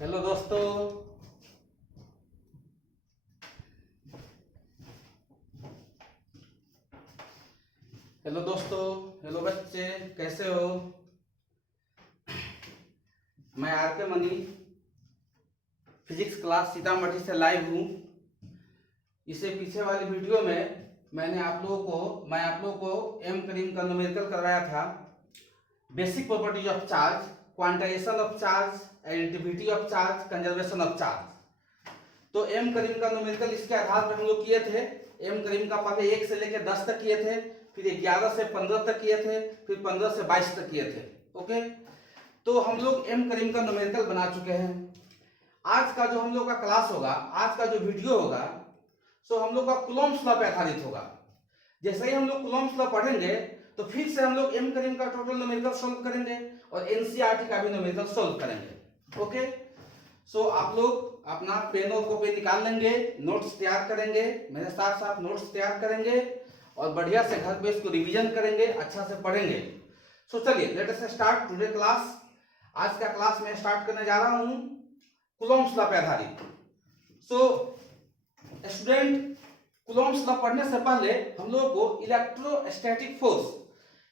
Hello दोस्तों। Hello बच्चे, कैसे हो? मैं आर के मनी फिजिक्स क्लास सीतामढ़ी से लाइव हूँ। इससे पीछे वाली वीडियो में मैं आप लोगों को एम करीम का न्यूमेरिकल करवाया था। Basic properties of charge, quantization of charge, additivity of charge, conservation of charge. तो एम करीम का न्यूमेरिकल इसके आधार पर हम लोग किए थे। एम करीम का पहले 1 से लेकर 10 तक किए थे, फिर 11 से 15 तक किए थे, फिर 15 से 22 तक किए थे। ओके, तो हम लोग एम करीम का न्यूमेरिकल बना चुके हैं। आज का जो हम लोग का क्लास होगा, आज का जो वीडियो होगा, सो हम लोग का कूलॉम्स लॉ पे आधारित होगा। जैसे ही हम लोग कूलॉम्स लॉ पढ़ेंगे तो फिर से हम लोग एम करीम का टोटल न्यूमेरिकल सॉल्व करेंगे और एनसीईआरटी का भी न्यूमेरिकल सॉल्व करेंगे। ओके, सो आप लोग अपना पेन और कॉपी निकाल लेंगे, नोट्स तैयार करेंगे, मेरे साथ साथ नोट्स तैयार करेंगे और बढ़िया से घर पे इसको रिवीजन करेंगे, अच्छा से पढ़ेंगे। सो चलिए let us start today class. आज का क्लास मैं स्टार्ट करने जा रहा हूं कूलॉम्स लॉ पे आधारित। सो स्टूडेंट, कूलॉम्स लॉ पढ़ने से पहले हम लोगों को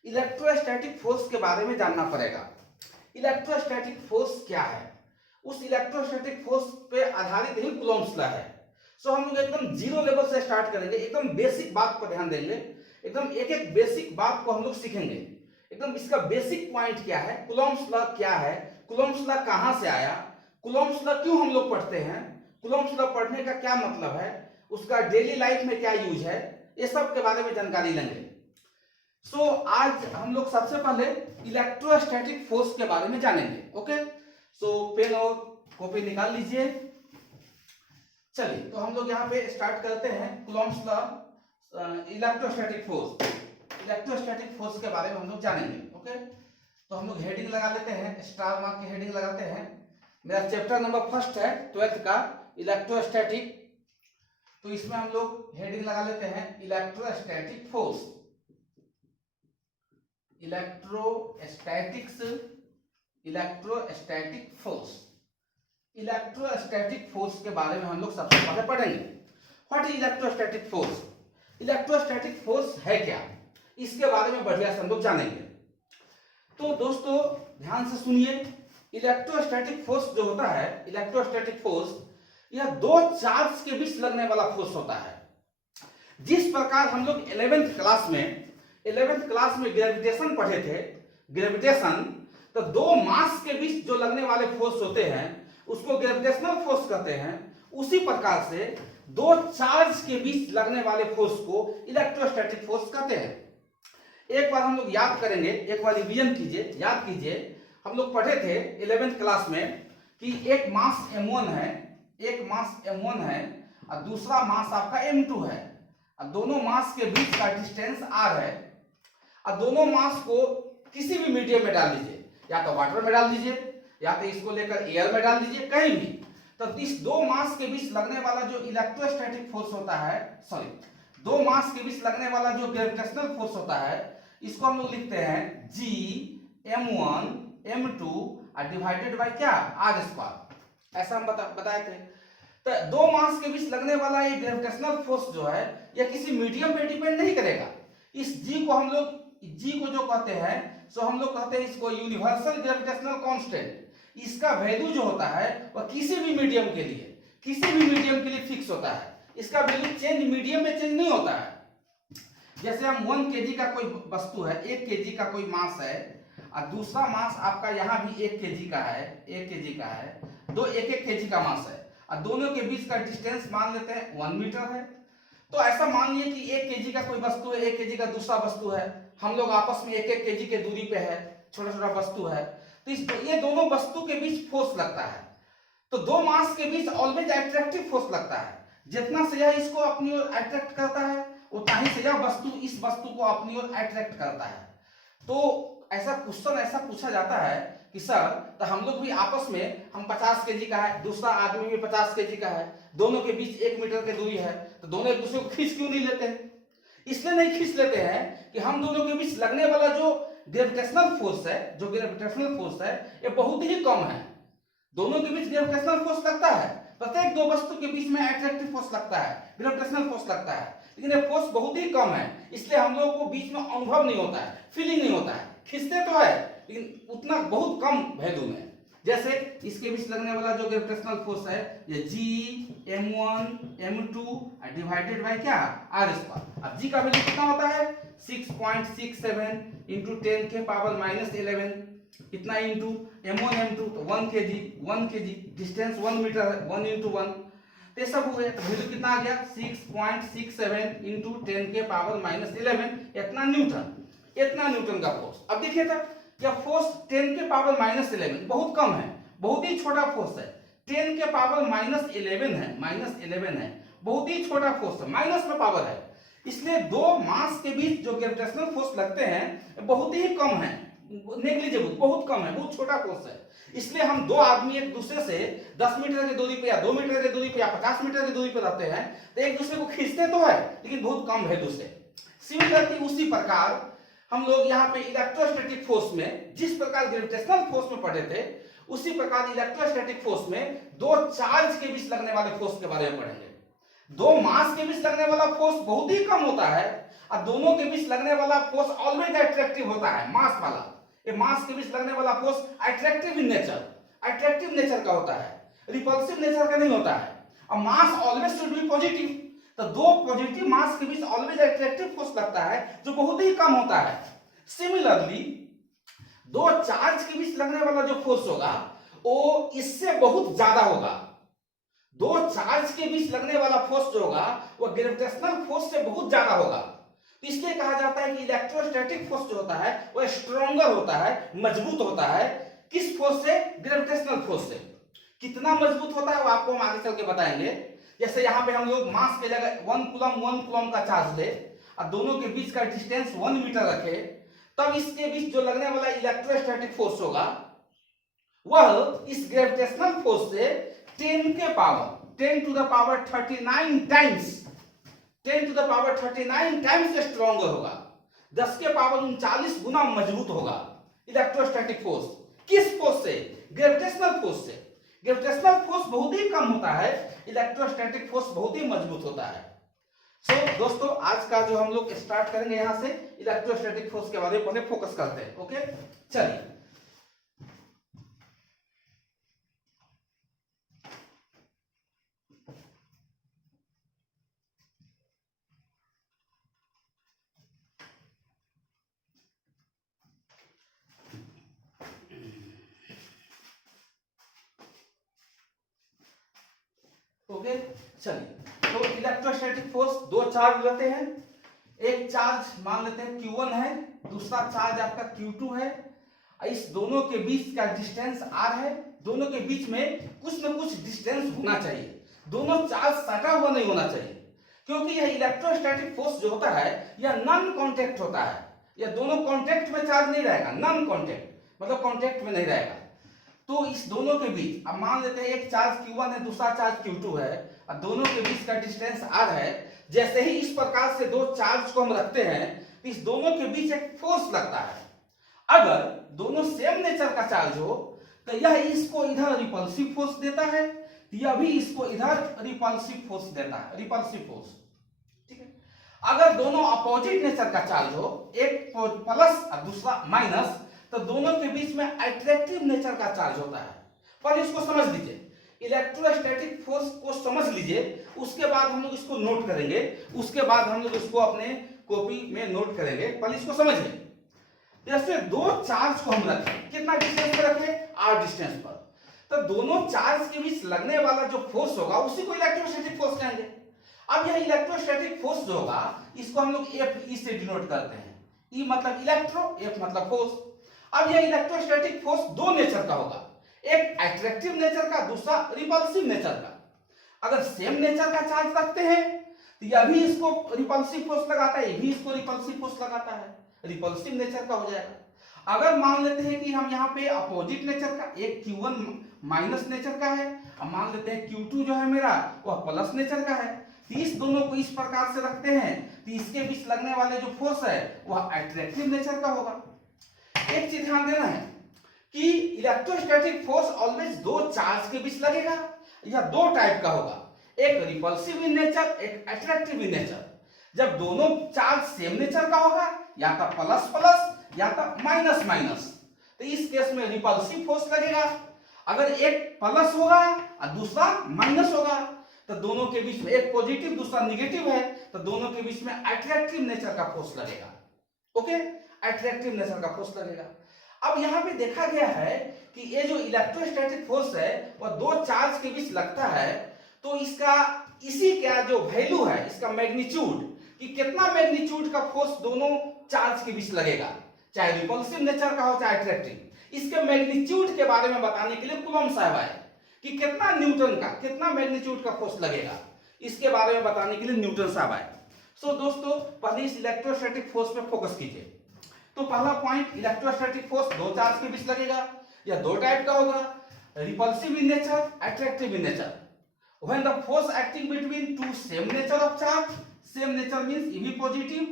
इलेक्ट्रोस्टैटिक फोर्स के बारे में जानना पड़ेगा। इलेक्ट्रोस्टैटिक फोर्स क्या है? उस इलेक्ट्रोस्टैटिक फोर्स पे आधारित ही कूलॉम्स लॉ है। सो हम लोग एकदम जीरो लेवल से स्टार्ट करेंगे, एकदम बेसिक बात पर ध्यान देंगे, एकदम एक एक बेसिक बात को हम लोग सीखेंगे। एकदम इसका बेसिक पॉइंट क्या है, कूलॉम्स लॉ क्या है, कूलॉम्स लॉ कहां से आया, कूलॉम्स लॉ क्यों हम लोग पढ़ते हैं, कूलॉम्स लॉ पढ़ने का क्या मतलब है, उसका डेली लाइफ में क्या यूज है, ये सब के बारे में जानकारी लेंगे। सो आज हम लोग सबसे पहले इलेक्ट्रोस्टैटिक फोर्स के बारे में जानेंगे। ओके, सो पेन और कॉपी निकाल लीजिए। चलिए तो हम लोग यहाँ पे स्टार्ट करते हैं कूलॉम्स लॉ, इलेक्ट्रोस्टैटिक फोर्स के बारे में हम लोग जानेंगे। ओके, तो हम लोग हेडिंग लगा लेते हैं, स्टार मार्क की हेडिंग लगाते हैं। मेरा चैप्टर नंबर फर्स्ट है 12th का इलेक्ट्रोस्टैटिक, तो इसमें हम लोग हेडिंग लगा लेते हैं इलेक्ट्रोस्टैटिक फोर्स। इलेक्ट्रोस्टैटिक फोर्स के बारे में हम लोग सबसे पहले पढ़ेंगे। What is electrostatic force? Electrostatic force है क्या, इसके बारे में बढ़िया से हम लोग जानेंगे। तो दोस्तों ध्यान से सुनिए, इलेक्ट्रोस्टैटिक फोर्स जो होता है, इलेक्ट्रोस्टैटिक फोर्स यह दो चार्ज के बीच लगने वाला फोर्स होता है। जिस प्रकार हम लोग 11th क्लास में ग्रेविटेशन पढ़े थे, ग्रेविटेशन, तो दो मास के बीच जो लगने वाले फोर्स होते हैं उसको ग्रेविटेशनल फोर्स कहते हैं। उसी प्रकार से दो चार्ज के बीच लगने वाले फोर्स को इलेक्ट्रोस्टैटिक फोर्स कहते हैं। एक बार हम लोग याद करेंगे, एक बार रिवीजन कीजिए, याद कीजिए। हम लोग पढ़े थे 11th क्लास में कि एक मास m1 है और दूसरा मास आपका m2 है, और दोनों मास के बीच का डिस्टेंस r है, और दोनों मास को किसी भी मीडियम में डाल दीजिए, या तो वाटर में डाल दीजिए या तो इसको लेकर एयर में डाल दीजिए, कहीं भी। तो इस दो मास के बीच लगने वाला जो इलेक्ट्रोस्टैटिक फोर्स होता है, दो मास के बीच लगने वाला जो ग्रेविटेशनल फोर्स होता है, इसको हम लोग लिखते हैं G m1 m2 divided by क्या, r स्क्वायर। ऐसा हम बताए थे। तो दो मास के बीच लगने वाला ये ग्रेविटेशनल फोर्स जो है, यह किसी मीडियम पे डिपेंड नहीं करेगा। इस G को हम लोग, G को जो कहते हैं, सो हम लोग कहते हैं इसको यूनिवर्सल ग्रेविटेशनल कांस्टेंट। इसका वैल्यू जो होता है वह किसी भी मीडियम के लिए फिक्स होता है। इसका वैल्यू चेंज मीडियम में चेंज नहीं होता है। जैसे हम 1 kg का कोई वस्तु है, 1 kg का कोई मास है, और दूसरा मास आपका यहाँ भी 1 kg का है, दो 1-1 kg का मास है, और दोनों के बीच का डिस्टेंस मान लेते हैं 1 मीटर है। तो ऐसा मान लिए कि 1 kg का कोई वस्तु है, 1 kg का दूसरा वस्तु है, हम लोग आपस में 1-1 kg के दूरी पे है, छोटा छोटा वस्तु है, तो ये दोनों वस्तु के बीच फोर्स लगता है। तो दो मास के बीच ऑलवेज अट्रैक्टिव फोर्स लगता है। जितना से यह इसको अपनी ओर अट्रैक्ट करता है, उतना ही से यह वस्तु इस वस्तु को अपनी ओर अट्रैक्ट करता है। तो ऐसा क्वेश्चन ऐसा पूछा जाता है कि सर, तो हम लोग भी आपस में, हम 50 kg का है, दूसरा आदमी भी 50 kg का है, दोनों के बीच 1 मीटर की दूरी है, तो दोनों एक दूसरे को खींच क्यों नहीं लेते हैं? इसलिए नहीं खींच लेते हैं कि हम दोनों के बीच लगने वाला जो ग्रेविटेशनल फोर्स है, ये बहुत ही कम है। दोनों के बीच ग्रेविटेशनल फोर्स लगता है, प्रत्येक दो वस्तु के बीच में अट्रैक्टिव फोर्स लगता है, ग्रेविटेशनल फोर्स लगता है, लेकिन ये फोर्स बहुत ही कम है, इसलिए हम लोगों को बीच में अनुभव नहीं होता है, फीलिंग नहीं होता है, खींचते तो है लेकिन उतना बहुत कम वैल्यू में। जैसे इसके बीच लगने वाला जो ग्रेविटेशनल फोर्स है ये G m1 m2 divided by क्या r स्क्वायर। अब G का वैल्यू कितना होता है 6.67 इंटू 10 के पावर -11 इतना इंटू m1 m2 तो 1 kg डिस्टेंस 1 मीटर है 1 इंटू 1 तो सब हो गया। तो वैल्यू कितना आ गया 6.67 इंटू 10 के पावर -11 इतना न्यूटन का फोर्स। अब देखिए तो यह फोर्स 10 के पावर -11 बहुत कम है, बहुत ही छोटा फोर्स है, 10 के पावर -11 है, बहुत ही छोटा फोर्स है, माइनस में पावर है, इसलिए दो मास के बीच जो ग्रेविटेशनल फोर्स लगते हैं बहुत ही कम है, नेग्लिजिबल, बहुत कम है, बहुत छोटा फोर्स है। इसलिए हम दो आदमी एक दूसरे से 10 मीटर की दूरी पे या 2 मीटर की दूरी पे या 50 मीटर की दूरी पे रहते हैं तो एक दूसरे को खींचते तो है लेकिन बहुत कम वैल्यू से। सिमिलरली उसी प्रकार हम लोग यहाँ पे इलेक्ट्रोस्टैटिक फोर्स में जिस प्रकार ग्रेविटेशनल फोर्स में पढ़े थे उसी प्रकार इलेक्ट्रोस्टैटिक फोर्स में दो चार्ज के बीच लगने वाले फोर्स के बारे में पढ़ेंगे। दो मास के बीच लगने वाला फोर्स बहुत ही कम होता है और दोनों के बीच लगने वाला फोर्स ऑलवेज अट्रैक्टिव होता है, मास वाला। ये मास के बीच लगने वाला force attractive in nature, attractive nature का होता है, रिपल्सिव नेचर का नहीं होता है। और मास ऑलवेज शुड बी पॉजिटिव, तो दो पॉजिटिव मास के बीच ऑलवेज अट्रैक्टिव फोर्स लगता है जो बहुत ही कम होता है। सिमिलरली दो चार्ज के बीच लगने वाला जो फोर्स होगा वो इससे बहुत ज्यादा होगा। दो चार्ज के बीच लगने वाला फोर्स जो होगा वो ग्रेविटेशनल फोर्स से बहुत ज्यादा होगा। तो इसलिए कहा जाता है कि इलेक्ट्रोस्टैटिक फोर्स जो होता है वो स्ट्रॉन्गर होता है, मजबूत होता है। किस फोर्स से? ग्रेविटेशनल फोर्स से। कितना मजबूत होता है वो आपको हम आगे चल के बताएंगे। जैसे यहाँ पे हम लोग मास के जगह 1 कूलम का चार्ज ले और दोनों के बीच का डिस्टेंस 1 मीटर रखे, तब इसके बीच जो लगने वाला इलेक्ट्रोस्टैटिक फोर्स होगा वह इस ग्रेविटेशनल फोर्स से 10 to the power 39 times 10 to the power 39 times stronger होगा, 10 के पावर 39 गुना मजबूत होगा इलेक्ट्रोस्टैटिक फोर्स। किस फोर्स से? ग्रेविटेशनल फोर्स से। ग्रेविटेशनल फोर्स बहुत ही कम होता है, इलेक्ट्रोस्टैटिक फोर्स बहुत ही मजबूत होता है। दोस्तों आज का जो हम लोग स्टार्ट करेंगे यहां से इलेक्ट्रोस्टैटिक फोर्स के बारे में पहले फोकस करते हैं। ओके चलिए, ओके चलिए। तो इलेक्ट्रोस्टैटिक फोर्स दो चार्ज रहते हैं, एक चार्ज मान लेते हैं Q1 है, दूसरा चार्ज आपका Q2 है। इस दोनों के बीच का डिस्टेंस R है, दोनों के बीच में कुछ न कुछ डिस्टेंस होना चाहिए, दोनों चार्ज सटा हुआ नहीं होना चाहिए, क्योंकि यह इलेक्ट्रोस्टैटिक फोर्स जो होता है यह नॉन कॉन्टैक्ट होता है। यह दोनों कॉन्टैक्ट में चार्ज नहीं रहेगा, नॉन कॉन्टैक्ट मतलब कॉन्टैक्ट में नहीं रहेगा। तो इस दोनों के बीच अब मान लेते हैं एक चार्ज Q1 है, दूसरा चार्ज Q2 है और दोनों के बीच का डिस्टेंस R है। जैसे ही इस प्रकार से दो चार्ज को हम रखते हैं तो इस दोनों के बीच एक फोर्स लगता है। अगर दोनों सेम नेचर का चार्ज हो तो यह इसको इधर रिपल्सिव फोर्स देता है, यह भी इसको इधर रिपल्सिव फोर्स देता है, रिपल्सिव फोर्स। ठीक है। अगर दोनों अपोजिट नेचर का चार्ज हो, एक प्लस और दूसरा माइनस, तो दोनों के बीच में अट्रैक्टिव नेचर का चार्ज होता है। पर इसको समझ लीजिए, इलेक्ट्रोस्टैटिक फोर्स को समझ लीजिए, उसके बाद हम लोग इसको नोट करेंगे, उसके बाद हम लोग इसको अपने कॉपी में नोट करेंगे। पर इसको समझिए, जैसे दो चार्ज को हम रखें, कितना डिस्टेंस पर रखें? R डिस्टेंस पर, तो दोनों चार्ज के बीच लगने वाला जो फोर्स होगा उसी को इलेक्ट्रोस्टैटिक फोर्स कहेंगे। अब यह इलेक्ट्रोस्टैटिक फोर्स जो होगा इसको हम लोग FE से डिनोट करते हैं। E मतलब इलेक्ट्रो, F मतलब फोर्स। अब यह इलेक्ट्रोस्टैटिक फोर्स दो नेचर का होगा, एक अट्रैक्टिव नेचर का, दूसरा रिपल्सिव नेचर का। अगर सेम नेचर का चार्ज रखते हैं तो यह भी इसको रिपल्सिव फोर्स लगाता है, यह भी इसको रिपल्सिव फोर्स लगाता है, रिपल्सिव नेचर का हो जाएगा। अगर मान लेते हैं कि हम यहाँ पे अपोजिट नेचर का, एक Q1 माइनस नेचर का है और मान लेते हैं Q2 जो है मेरा वह प्लस नेचर का है, तो इस दोनों को इस प्रकार से रखते हैं तो इसके बीच लगने वाले जो फोर्स है वह अट्रैक्टिव नेचर का होगा। एक चीज ध्यान देना है, कि इलेक्ट्रोस्टैटिक फोर्स ऑलवेज दो चार्ज के बीच लगेगा। यह दो टाइप का होगा, एक रिपल्सिव इन नेचर, एक अट्रैक्टिव इन नेचर। जब दोनों चार्ज सेम नेचर का होगा, या तो प्लस प्लस या तो माइनस माइनस, तो इस केस में रिपल्सिव फोर्स लगेगा। अगर एक प्लस होगा और दूसरा माइनस होगा, तो दोनों के बीच में एक पॉजिटिव दूसरा निगेटिव है, तो दोनों के बीच में अट्रैक्टिव नेचर का फोर्स लगेगा। ओके, अट्रैक्टिव नेचर का फोर्स लगेगा। अब यहां पे देखा गया है कि ये जो इलेक्ट्रोस्टैटिक फोर्स है वह दो चार्ज के बीच लगता है, तो इसका इसी का जो वैल्यू है, इसका मैग्नीट्यूड, कि कितना मैग्नीट्यूड का फोर्स दोनों चार्ज के बीच लगेगा, चाहे रिपल्सिव नेचर का हो चाहे अट्रैक्टिव, इसके मैग्नीट्यूड के बारे में बताने के लिए कूलॉम साहब आए कि कितना न्यूटन का, कितना मैग्नीट्यूड का फोर्स लगेगा, इसके बारे में बताने के लिए न्यूटन साहब आए। सो दोस्तों, पहले इस इलेक्ट्रोस्टैटिक फोर्स पे फोकस कीजिए। तो पहला पॉइंट, इलेक्ट्रोस्टैटिक फोर्स दो चार्ज के बीच लगेगा, या दो टाइप का होगा, repulsive in nature, attractive in nature. When the force acting between two same nature of charge, same nature means EV positive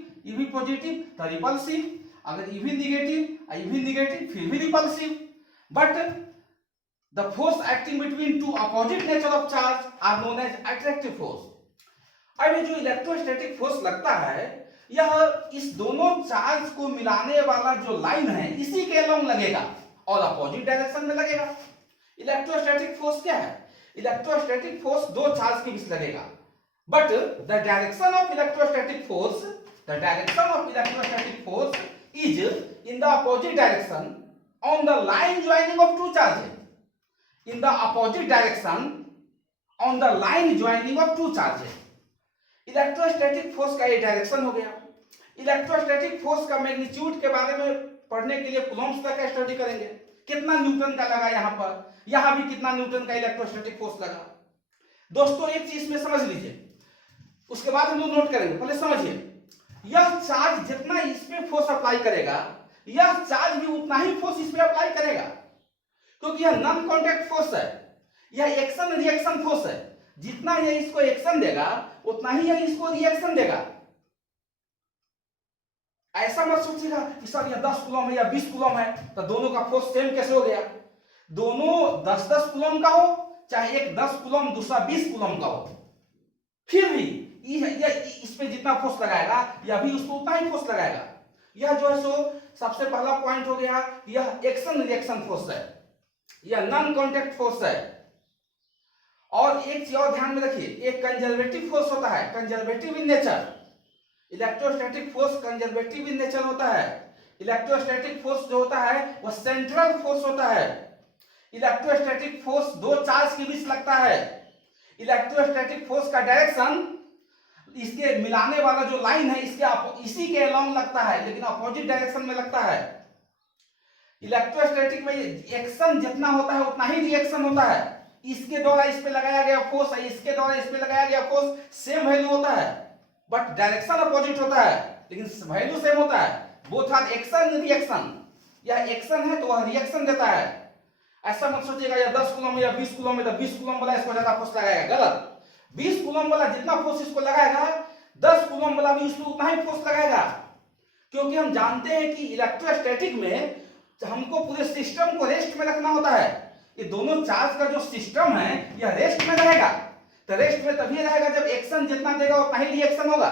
तो repulsive, अगर EV negative फिर भी repulsive, but the force acting between two opposite nature of charge are known as attractive force। अब ये जो electrostatic force लगता है, यह इस दोनों चार्ज को मिलाने वाला जो लाइन है इसी के अलोंग लगेगा और अपोजिट डायरेक्शन में लगेगा। इलेक्ट्रोस्टैटिक फोर्स क्या है? इलेक्ट्रोस्टैटिक फोर्स दो चार्ज के बीच लगेगा, but the direction of electrostatic force is in the opposite direction on the line joining of two charges. In the opposite direction on the line joining of two charges. Electrostatic force का ये direction हो गया। Electrostatic force का magnitude के बारे में पढ़ने के लिए कूलॉम्स का स्टडी करेंगे, कितना न्यूटन का लगा, यहां भी कितना न्यूटन का इलेक्ट्रोस्टैटिक फोर्स लगा। दोस्तों एक चीज में समझ लीजिए, उसके बाद हम लोग नोट करेंगे। पहले समझिए, यह चार्ज जितना इस पे फोर्स अप्लाई करेगा, यह चार्ज भी उतना ही फोर्स इस पे अप्लाई करेगा, क्योंकि यह नॉन कॉन्टैक्ट फोर्स है, यह एक्शन रिएक्शन फोर्स है। जितना यह इसको एक्शन देगा उतना ही यह इसको रिएक्शन देगा। ऐसा मत सोचिएगा कि सर यह 10 कूलम है या 20 कूलम है तो दोनों का फोर्स सेम कैसे हो गया। दोनों 10-10 कूलम का हो, चाहे एक 10 कूलम दूसरा 20 कूलम का हो, फिर भी इस पे जितना फोर्स लगाएगा यह भी उसको उतना ही फोर्स लगाएगा। यह जो है सो सबसे पहला पॉइंट हो गया, यह एक्शन रिएक्शन फोर्स है, यह नॉन कॉन्टैक्ट फोर्स है। और एक चीज और ध्यान में रखिए, एक कंजर्वेटिव फोर्स होता है, conservative in nature. Electrostatic force conservative in nature होता है। इलेक्ट्रोस्टैटिक फोर्स जो होता है वह सेंट्रल फोर्स होता है। इलेक्ट्रोस्टैटिक फोर्स दो चार्ज के बीच लगता है। इलेक्ट्रोस्टैटिक फोर्स का डायरेक्शन इसके मिलाने वाला जो लाइन है इसी के अलोंग लगता है, लेकिन अपोजिट डायरेक्शन में लगता है। इलेक्ट्रोस्टैटिक में एक्शन जितना होता है उतना ही रिएक्शन होता है। इसके द्वारा इस पे लगाया गया फोर्स, इसके द्वारा इस पे लगाया गया फोर्स सेम वैल्यू होता है, बट डायरेक्शन अपोजिट होता है, लेकिन वैल्यू सेम होता है। Both are action reaction. यह एक्शन है तो वह रिएक्शन देता है। ऐसा मत सोचिएगा या 10 कूलम या 20 कूलम है तो 20 कूलम वाला इसको ज्यादा फोर्स लगाएगा, गलत। 20 कूलम वाला जितना फोर्स इसको लगाएगा 10 कूलम वाला भी इसको उतना ही फोर्स लगाएगा, क्योंकि हम जानते हैं कि इलेक्ट्रोस्टैटिक में हमको पूरे सिस्टम को रेस्ट में रखना होता है। ये दोनों चार्ज का जो सिस्टम है यह रेस्ट में रहेगा, तो रेस्ट में तभी रहेगा जब एक्शन जितना देगा उतना ही रिएक्शन होगा।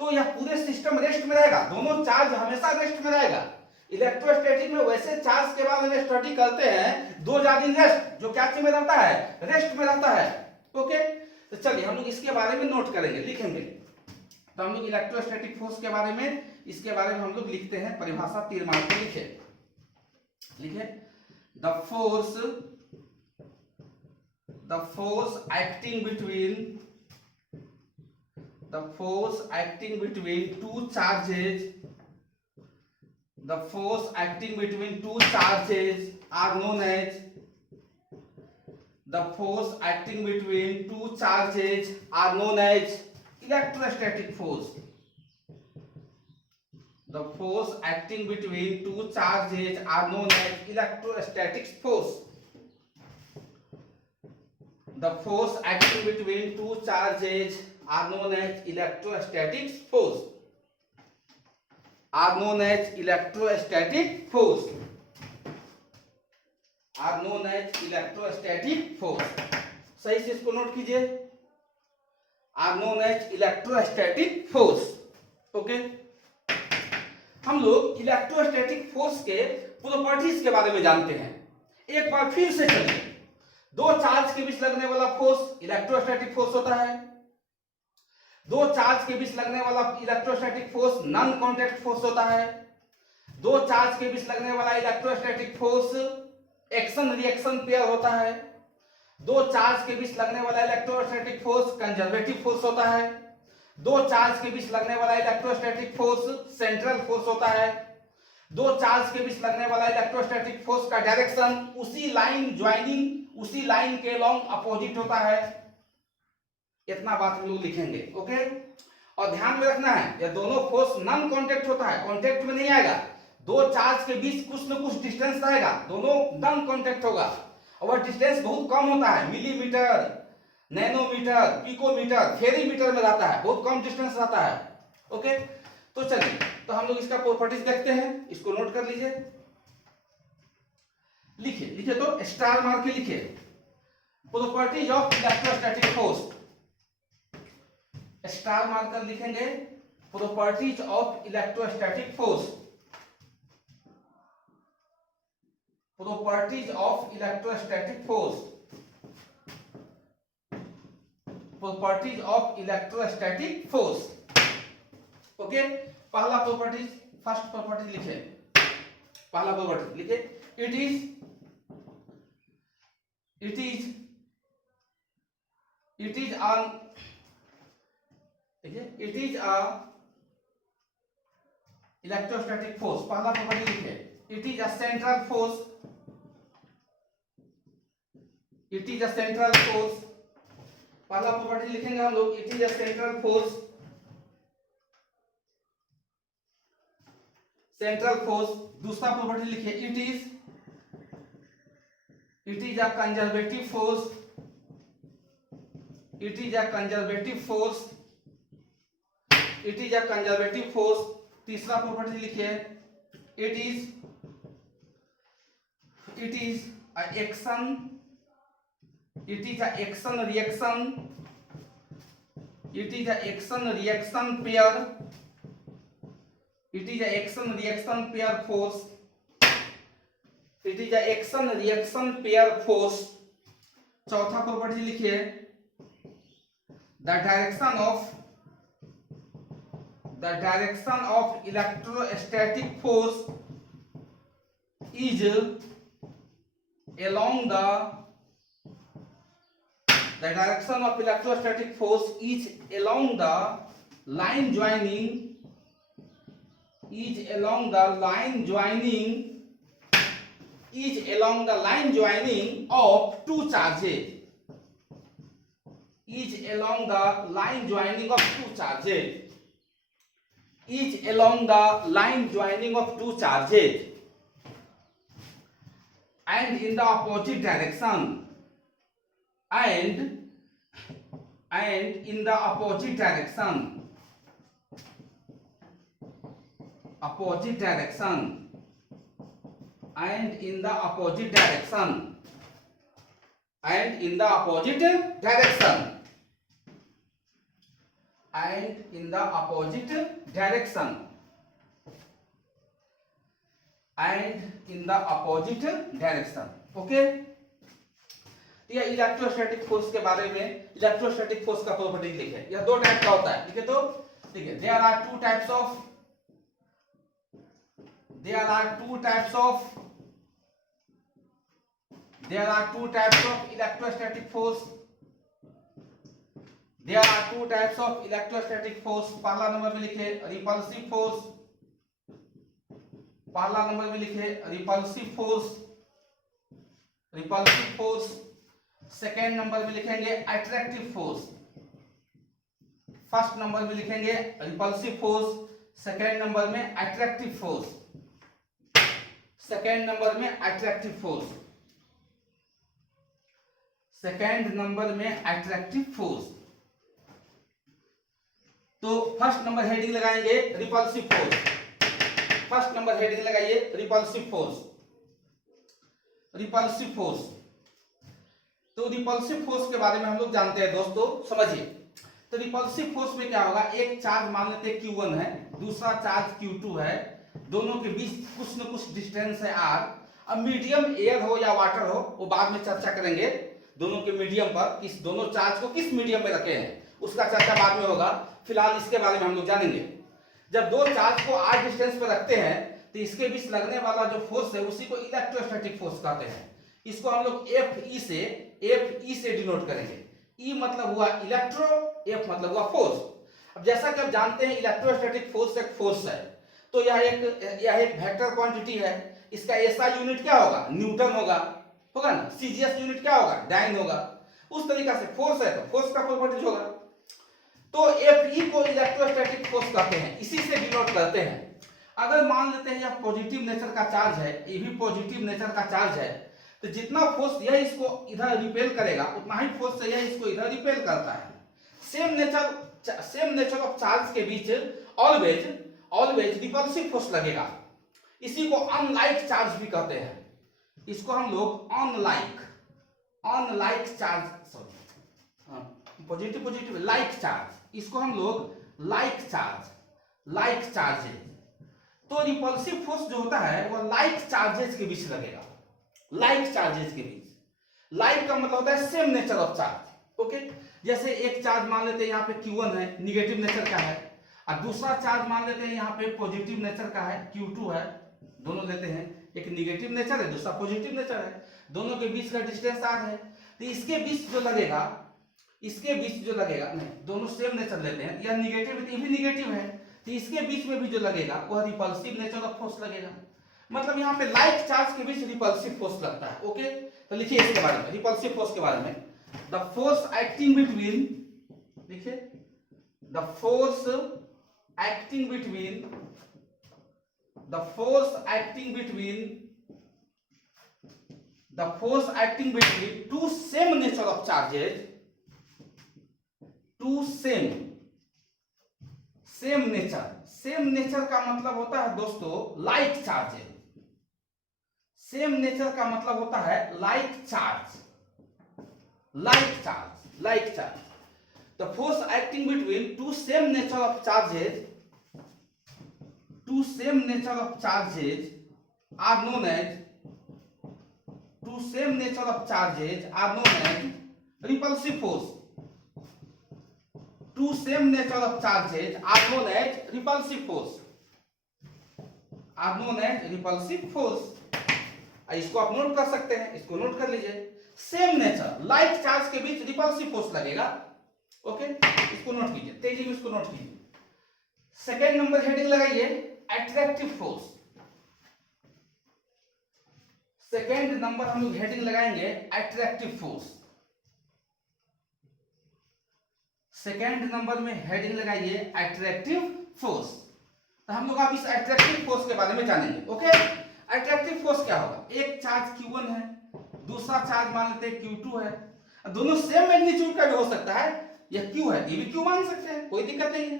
तो यह पूरे सिस्टम रेस्ट में रहेगा, दोनों चार्ज हमेशा रेस्ट में रहेगा। इलेक्ट्रोस्टैटिक में वैसे चार्ज के बारे में स्टडी करते हैं, दो ज्यादा रेस्ट, जो क्या में रहता है, रेस्ट में रहता है। ओके, तो चलिए हम लोग इसके बारे में नोट करेंगे, लिखेंगे। तो हम लोग इलेक्ट्रोस्टैटिक फोर्स के बारे में, इसके बारे में हम लोग लिखते हैं परिभाषा, तीर मार के लिखे। The force acting between two charges, are known as electrostatic force. The force acting between two charges are known as electrostatic force. The force acting between two charges are known as electrostatic force. Are known as electrostatic force. सही से इसको note कीजिए, are known as electrostatic force. Okay, हम लोग electrostatic force के properties के बारे में जानते हैं। एक बार फिर से चलिए, दो चार्ज के बीच लगने वाला फोर्स इलेक्ट्रोस्टैटिक फोर्स होता है। दो चार्ज के बीच लगने वाला electrostatic force non contact force होता है। दो चार्ज के बीच लगने वाला electrostatic force action reaction pair होता है। दो चार्ज के बीच लगने वाला इलेक्ट्रोस्टैटिक फोर्स कंजर्वेटिव फोर्स होता है। दो चार्ज के बीच लगने वाला इलेक्ट्रोस्टैटिक फोर्स सेंट्रल फोर्स होता है। दो चार्ज के बीच लगने वाला इलेक्ट्रोस्टैटिक फोर्स का डायरेक्शन उसी लाइन ज्वाइनिंग, उसी लाइन के लॉन्ग अपोजिट होता है। इतना बात हम लोग लिखेंगे। ओके, और ध्यान में रखना है ये दोनों फोर्स नॉन कॉन्टैक्ट होता है, कॉन्टैक्ट में नहीं आएगा। दो चार्ज के बीच कुछ न कुछ डिस्टेंस रहेगा, दोनों नॉन कॉन्टैक्ट होगा और डिस्टेंस बहुत कम होता है, मिलीमीटर, नैनोमीटर, पिकोमीटर, फेरीमीटर में रहता है, बहुत कम डिस्टेंस रहता है। ओके, तो चलिए, तो हम लोग इसका प्रॉपर्टीज देखते हैं, इसको नोट कर लीजिए। लिखिए लिखिए, तो स्टार मार के लिखिए, properties of electrostatic force. Star मारकर लिखेंगे properties of electrostatic force. Properties of electrostatic force, properties of electrostatic force. Okay, पहला प्रॉपर्टीज, फर्स्ट प्रॉपर्टी लिखे, पहला प्रॉपर्टी लिखे, it is on, it is a electrostatic force. पहला प्रॉपर्टी लिखे, it is a central force, it is a central force. पहला property लिखेंगे हम लोग, it is a central force, central force. दूसरा प्रॉपर्टी लिखिए, it is a conservative force, it is a conservative force, it is a conservative force. तीसरा property लिखिए, it is a action, it is a action reaction, it is a action reaction pair, it is a action reaction pair force, it is a action reaction pair force. चौथा property लिखिए, the direction of electrostatic force is along the direction of electrostatic force is along the line joining, is along the line joining, is along the line joining of two charges, is along the line joining of two charges, is along the line joining of two charges and in the opposite direction, and in the opposite direction, opposite direction, and in the opposite direction, and in the opposite direction, and in the opposite direction, and in the opposite direction. Okay, ये electrostatic force के बारे में, electrostatic force का property लिखे। यह दो type का होता है, ठीक है। तो देखिए, there are two types of electrostatic force, there are two types of electrostatic force. पहला नंबर में लिखे रिपल्सिव फोर्स, पहला नंबर में लिखे रिपल्सिव फोर्स। सेकेंड नंबर में लिखेंगे अट्रैक्टिव फोर्स। फर्स्ट नंबर में लिखेंगे रिपल्सिव फोर्स, सेकेंड नंबर में अट्रैक्टिव फोर्स, सेकेंड नंबर में अट्रैक्टिव फोर्स, सेकेंड नंबर में अट्रैक्टिव फोर्स। तो फर्स्ट नंबर हेडिंग लगाएंगे repulsive force, first number heading लगाइए रिपल्सिव फोर्स। Repulsive force. तो रिपल्सिव फोर्स के बारे में हम लोग जानते हैं दोस्तों, समझिए। तो रिपल्सिव फोर्स में क्या होगा, एक चार्ज मान लेते हैं Q1 है, दूसरा चार्ज Q2 है, दोनों के बीच कुछ न कुछ डिस्टेंस है R। अब मीडियम एयर हो या वाटर हो वो बाद में चर्चा करेंगे, दोनों के मीडियम पर किस, दोनों चार्ज को किस मीडियम में रखे हैं उसका चर्चा बाद में होगा। फिलहाल इसके बारे में हम लोग जानेंगे। जब दो चार्ज को R डिस्टेंस पर रखते हैं तो इसके बीच लगने वाला जो फोर्स है उसी को इलेक्ट्रोस्टैटिक फोर्स कहते हैं। इसको हम लोग Fe से डिनोट करेंगे। E मतलब हुआ इलेक्ट्रो, F मतलब हुआ फोर्स। अब जैसा कि आप जानते हैं इलेक्ट्रोस्टैटिक फोर्स एक फोर्स है, तो यह एक वेक्टर क्वांटिटी है। इसका एसआई यूनिट क्या होगा, न्यूटन होगा ना। सीजीएस यूनिट क्या होगा, डाइन होगा। उस तरीका से फोर्स है तो फोर्स का प्रॉपर्टीज होगा। तो Fe को इलेक्ट्रोस्टैटिक फोर्स कहते हैं, इसी से डिनोट करते हैं। अगर मान लेते हैं यह पॉजिटिव नेचर का चार्ज है, ये भी पॉजिटिव नेचर का चार्ज है, तो जितना फोर्स यह इसको इधर रिपेल करेगा उतना ही फोर्स से यह इसको इधर रिपेल करता है। सेम नेचर ऑफ चार्ज के बीच ऑलवेज रिपल्सिव फोर्स लगेगा। इसी को अनलाइक चार्ज भी कहते हैं। इसको हम लोग unlike charge, sorry positive like charge, इसको हम लोग लाइक चार्ज है। तो रिपल्सिव फोर्स जो होता है वो लाइक चार्जेस के बीच लगेगा, लाइक चार्जेस के बीच। लाइक का मतलब होता है same nature of charge. Okay, जैसे एक चार्ज मान लेते हैं यहाँ पे Q1 है, निगेटिव नेचर का है, और दूसरा चार्ज मान लेते हैं यहाँ पे पॉजिटिव नेचर का है, Q2 है। दोनों लेते हैं, एक निगेटिव नेचर है दूसरा पॉजिटिव नेचर है, दोनों के बीच का डिस्टेंस R है। तो इसके बीच जो लगेगा नहीं, दोनों सेम नेचर लेते हैं, यह निगेटिव है, ये भी निगेटिव है, तो इसके बीच में भी जो लगेगा वह रिपल्सिव नेचर ऑफ फोर्स लगेगा। मतलब यहाँ पे लाइक चार्ज के बीच रिपल्सिव फोर्स लगता है। ओके, तो लिखिए इसके बारे में, रिपल्सिव फोर्स के बारे में, द फोर्स एक्टिंग बिटवीन, लिखिए the force acting between two same nature of charges, two same nature का मतलब होता है दोस्तों लाइक चार्जेज। सेम नेचर का मतलब होता है like charge. The force acting between two same nature of charges are known as repulsive force. Two same nature of charges are known as repulsive force. इसको आप नोट कर सकते हैं, इसको नोट कर लीजिए। सेम नेचर लाइक चार्ज के बीच repulsive force लगेगा। ओके, इसको नोट कीजिए, तेजी में इसको नोट कीजिए। सेकेंड नंबर हेडिंग लगाइए अट्रैक्टिव फोर्स। सेकेंड नंबर हम लोग हेडिंग लगाएंगे अट्रैक्टिव फोर्स। सेकेंड नंबर में हेडिंग लगाइए अट्रैक्टिव फोर्स। तो हम लोग अब इस अट्रैक्टिव फोर्स के बारे में जानेंगे। ओके, अट्रैक्टिव फोर्स क्या होगा, एक चार्ज Q1 है, दूसरा चार्ज मान लेते हैं Q2 है, दोनों सेम मैग्नीट्यूड का भी हो सकता है, यह Q है ये भी Q मान सकते हैं, कोई दिक्कत नहीं है।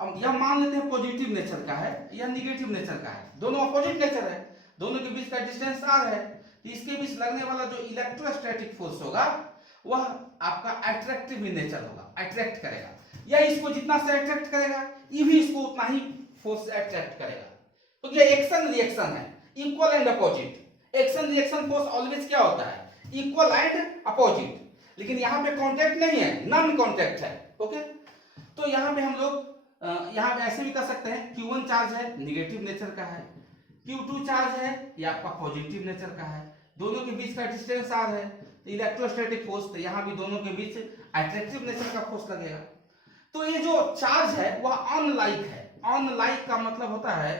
अब यह मान लेते हैं पॉजिटिव नेचर का है, यह निगेटिव नेचर का है, दोनों अपोजिट नेचर है, दोनों के बीच का डिस्टेंस R है, तो इसके बीच लगने वाला जो इलेक्ट्रोस्टैटिक फोर्स होगा वह आपका अट्रैक्टिव नेचर होगा, अट्रैक्ट करेगा। या इसको जितना से अट्रैक्ट करेगा ये भी इसको उतना ही फोर्स से अट्रैक्ट करेगा। तो ये एक्शन रिएक्शन है, equal and opposite. Action reaction force always क्या होता है, इक्वल एंड अपोजिट, लेकिन यहाँ पे कांटेक्ट नहीं है, नॉन कांटेक्ट है। ओके, तो यहाँ पे हम लोग यहाँ पे ऐसे भी कर सकते हैं, Q1 चार्ज है निगेटिव नेचर का है, Q2 चार्ज है ये आपका पॉजिटिव नेचर का है, दोनों के बीच का डिस्टेंस R है, तो इलेक्ट्रोस्टैटिक फोर्स, तो यहाँ भी दोनों के बीच अट्रैक्टिव नेचर का फोर्स लगेगा। तो ये जो चार्ज है वह अनलाइक है। अनलाइक का मतलब होता है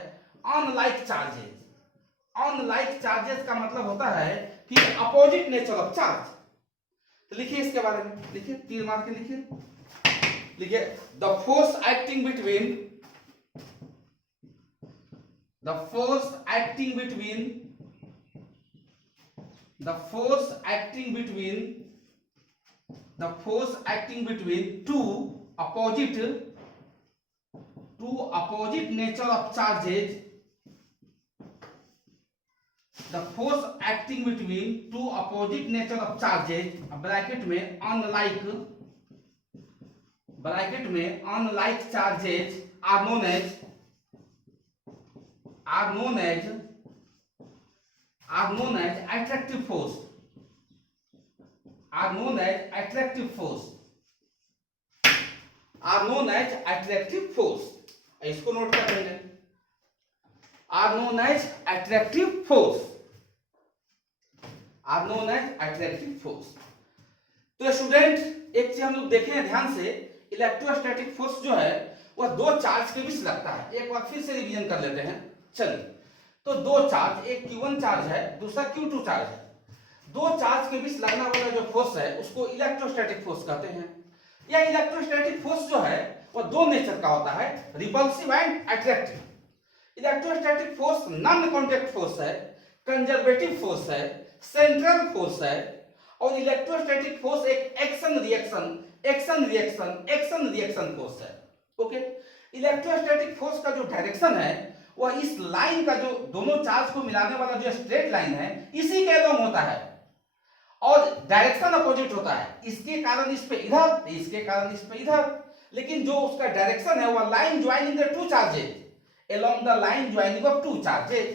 अनलाइक चार्जेस। अनलाइक चार्जेस का मतलब होता है कि अपोजिट नेचर ऑफ चार्ज। तो लिखिए इसके बारे में, लिखिए तीर मार के लिखिए the force acting between two opposite nature of charges the force acting between two opposite nature of charges bracket में unlike charges are known as attractive force, are known as attractive force. इसको note कर लेंगे, are known as attractive force. तो student एक चीज हम लोग देखें ध्यान से, इलेक्ट्रोस्टैटिक फोर्स जो है वह दो चार्ज के बीच लगता है। एक बार फिर से रिवीजन कर लेते हैं। चलिए, तो दो चार्ज, एक Q1 चार्ज है, दूसरा Q2 चार्ज है। दो चार्ज के बीच लगने वाला जो फोर्स है उसको इलेक्ट्रोस्टैटिक फोर्स कहते हैं। यह इलेक्ट्रोस्टैटिक फोर्स जो है वह दो नेचर का होता है, repulsive and attractive. Electrostatic force non contact force है, कंजर्वेटिव फोर्स है, सेंट्रल फोर्स है। और इलेक्ट्रोस्टैटिक फोर्स एक एक्शन रिएक्शन फोर्स है। ओके, इलेक्ट्रोस्टैटिक फोर्स का जो डायरेक्शन है वह इस लाइन का, जो दोनों चार्ज को मिलाने वाला जो स्ट्रेट लाइन है, इसी के अलोंग होता है और डायरेक्शन अपोजिट होता है। इसके कारण इस पे इधर, इसके कारण इस पे इधर, लेकिन जो उसका डायरेक्शन है वह line joining the two charges, along the line joining of two charges.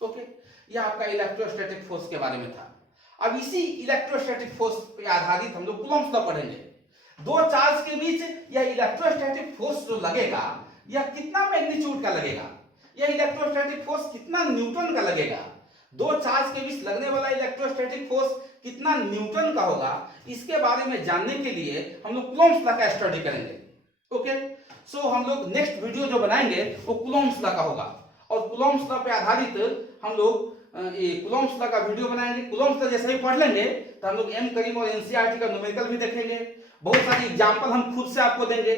Okay, यह आपका इलेक्ट्रोस्टैटिक फोर्स के बारे में था। अब इसी इलेक्ट्रोस्टैटिक फोर्स पे आधारित हम लोग कूलॉम्स लॉ पढ़ेंगे। दो चार्ज के बीच यह इलेक्ट्रोस्टैटिक फोर्स जो लगेगा यह कितना मैग्नीट्यूड का लगेगा, यह इलेक्ट्रोस्टैटिक फोर्स कितना न्यूटन का लगेगा, दो चार्ज के बीच लगने वाला इलेक्ट्रोस्टैटिक फोर्स कितना न्यूटन का होगा, इसके बारे में जानने के लिए हम लोग कूलॉम्स लॉ का स्टडी करेंगे। ओके, सो हम लोग नेक्स्ट वीडियो जो बनाएंगे वो कूलॉम्स लॉ का होगा और कूलॉम्स लॉ पे आधारित हम लोग ये कूलॉम्स लॉ का वीडियो बनाएंगे। कूलॉम्स लॉ जैसे ही पढ़ लेंगे तो हम लोग एम करीम और एनसीईआरटी का न्यूमेरिकल भी देखेंगे। बहुत सारी एग्जांपल हम खुद से आपको देंगे,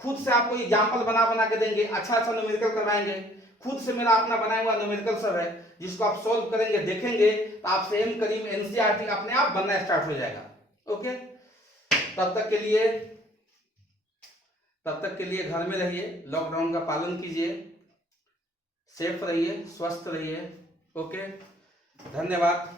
खुद से आपको एग्जांपल बना के देंगे, अच्छा न्यूमेरिकल करवाएंगे। खुद से मेरा अपना बनाया हुआ न्यूमेरिकल सब है जिसको आप सॉल्व करेंगे, देखेंगे तो आपसे एम करीम एनसीईआरटी अपने आप बनना स्टार्ट हो जाएगा। ओके, तब तक के लिए घर में रहिए, लॉकडाउन का पालन कीजिए, सेफ रहिए, स्वस्थ रहिए। ओके, धन्यवाद।